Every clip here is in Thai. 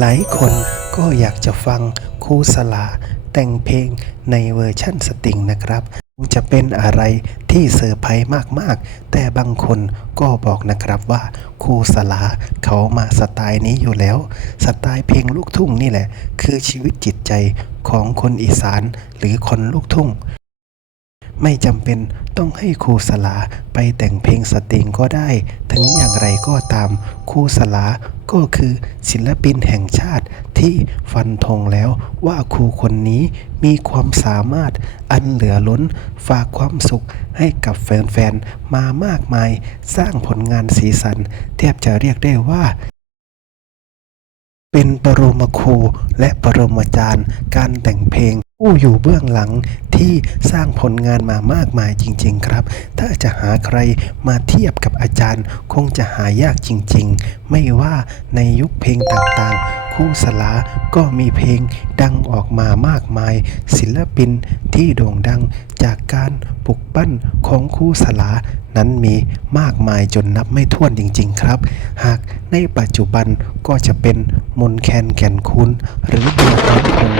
หลายคนก็อยากจะฟังครูสลา แต่งเพลงในเวอร์ชั่นสตริงนะครับ จะเป็นอะไรที่เซอร์ไพรส์มากๆ แต่บางคนก็บอกนะครับว่าครูสลาเขามาสไตล์นี้อยู่แล้ว สไตล์เพลงลูกทุ่งนี่แหละ คือชีวิตจิตใจของคนอีสานหรือคนลูกทุ่ง ไม่จำเป็นต้องให้ครูสลาไปแต่งเพลงสตริงก็ได้ ถึงอย่างไรก็ตามครูสลาก็คือศิลปินแห่งชาติที่ฟันธงแล้วว่าครูคนนี้มีความสามารถอันเหลือล้นฝากความสุขให้กับแฟนๆ มามากมาย สร้างผลงานสีสัน แทบจะเรียกได้ว่า เป็นปรมาครูและปรมาจารย์ การแต่งเพลงผู้อยู่เบื้องหลังที่สร้างผลงานมามากมายจริง ๆ ครับ ถ้าจะหาใครมาเทียบกับอาจารย์ คงจะหายากจริง ๆ ไม่ว่าในยุคเพลงต่างๆครูสลาก็มีเพลงดังออกมามากมาย ศิลปินที่โด่งดังจากการปลุกปั้น ของครูสลานั้นมีมากมายจนนับไม่ถ้วนจริง ๆ ครับ หากในปัจจุบันก็จะเป็นมนแคนแก่นคุณ หรือบัวทองคง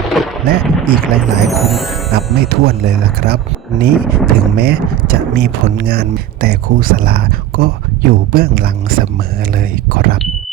และอีกหลายๆ คนนับไม่ถ้วนเลยล่ะครับ นี้ถึงแม้จะมีผลงานแต่ครูสลาก็อยู่เบื้องหลังเสมอเลยครับ